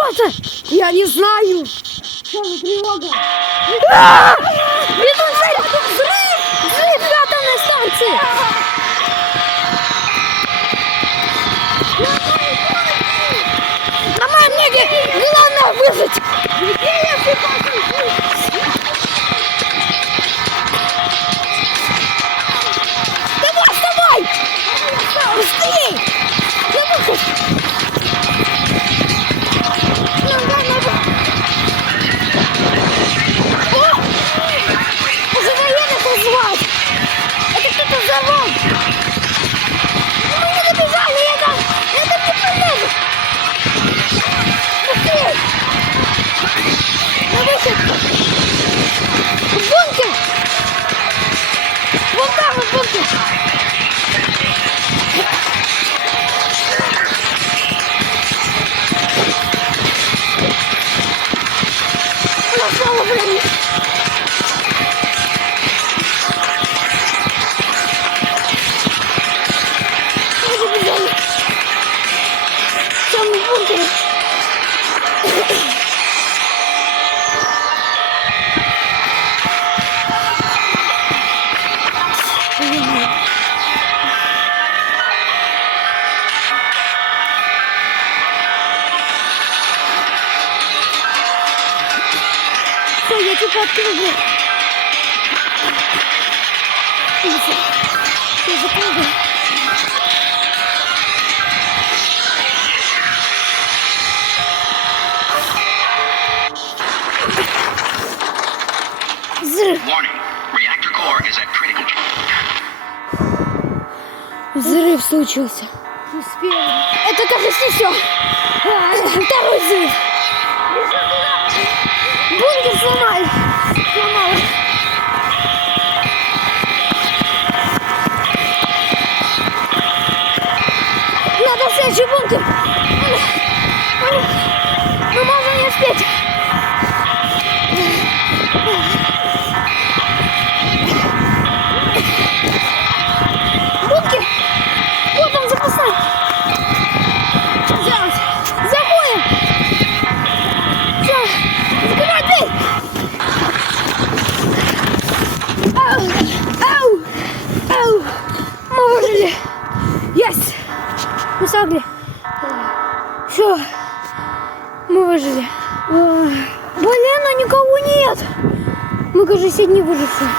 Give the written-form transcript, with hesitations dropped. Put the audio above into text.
Что это? Я не знаю. Что за тревога? Взрыв! Взрыв в атомной станции! Давай мне главное выжить! Давай, вставай! Быстрей! Уже военных звать! Это кто-то взорвал! Мы не добежали, это не поможет! Быстрее! На выход! В бункер! Вон там, в бункер! Мало времени! Мы забежали! Там в бункере! Я типа открыл. Я закрыл. Взрыв. Взрыв случился. Это кажется все. Второй взрыв. Бункер сломали. Надо в следующий бункер. Мы можем не успеть. Бункер. Вот он запасной. Что делать? Заходим. Все. Закрывай дверь. Ау! Мы выжили! Есть! Мы смогли! Все! Мы выжили! Блин, а никого нет! Мы, кажется, не выжившие.